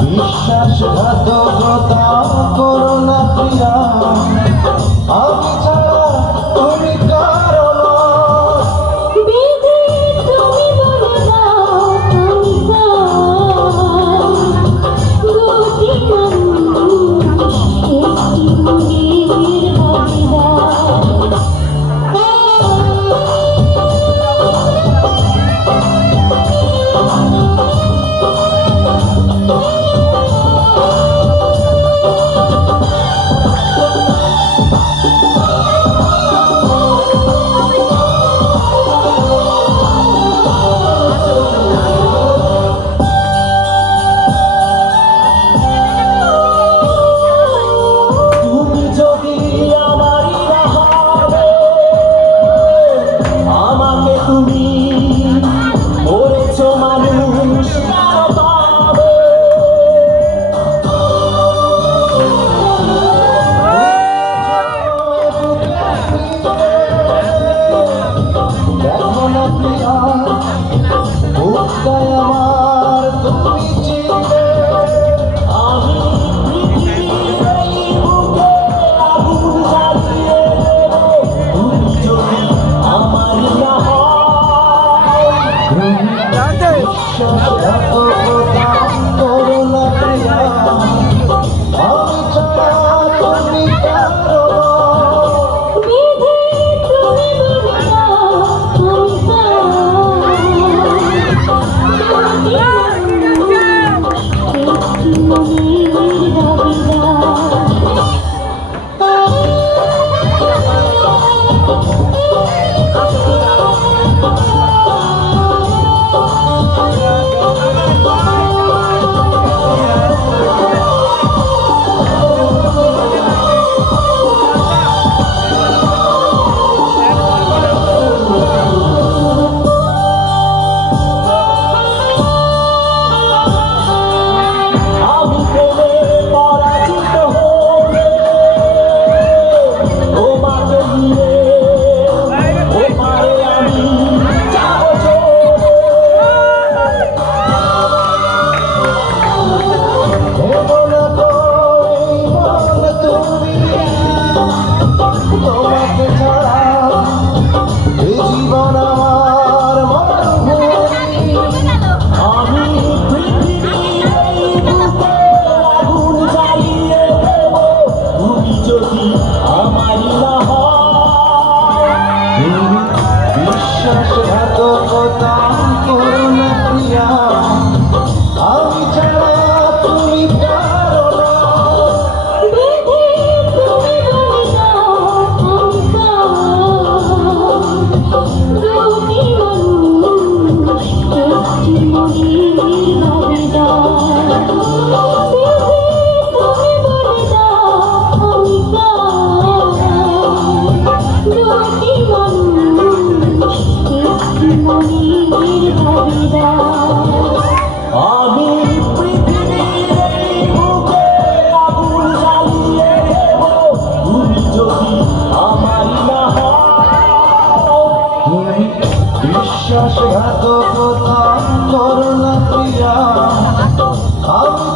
বিশ্বাসঘাতকতা করো না প্রিয়া, আমি ছাড়া তুমি কারো নও। বিধি তুমি বলে দাও আমি দুটি মানুষ একটি মনের ভাগিদার। বিশ্বাসঘাতকতা করো না প্রিয়া, আমি ছাড়া তুমি কারো নও। বিধি তুমি বলে দাও আমি দুটি মানুষ একটি মনের ভাগিদার। বিধি তুমি বলে দাও আমি দুটি মানুষ একটি মনের ভাগিদার। আমি পৃথিবীর এই বুকে আগুন জ্বালিয়ে দেব, তুমি যদি আমার না হও। তুমি বিশ্বাসঘাতকতা করো না প্রিয়া, আমি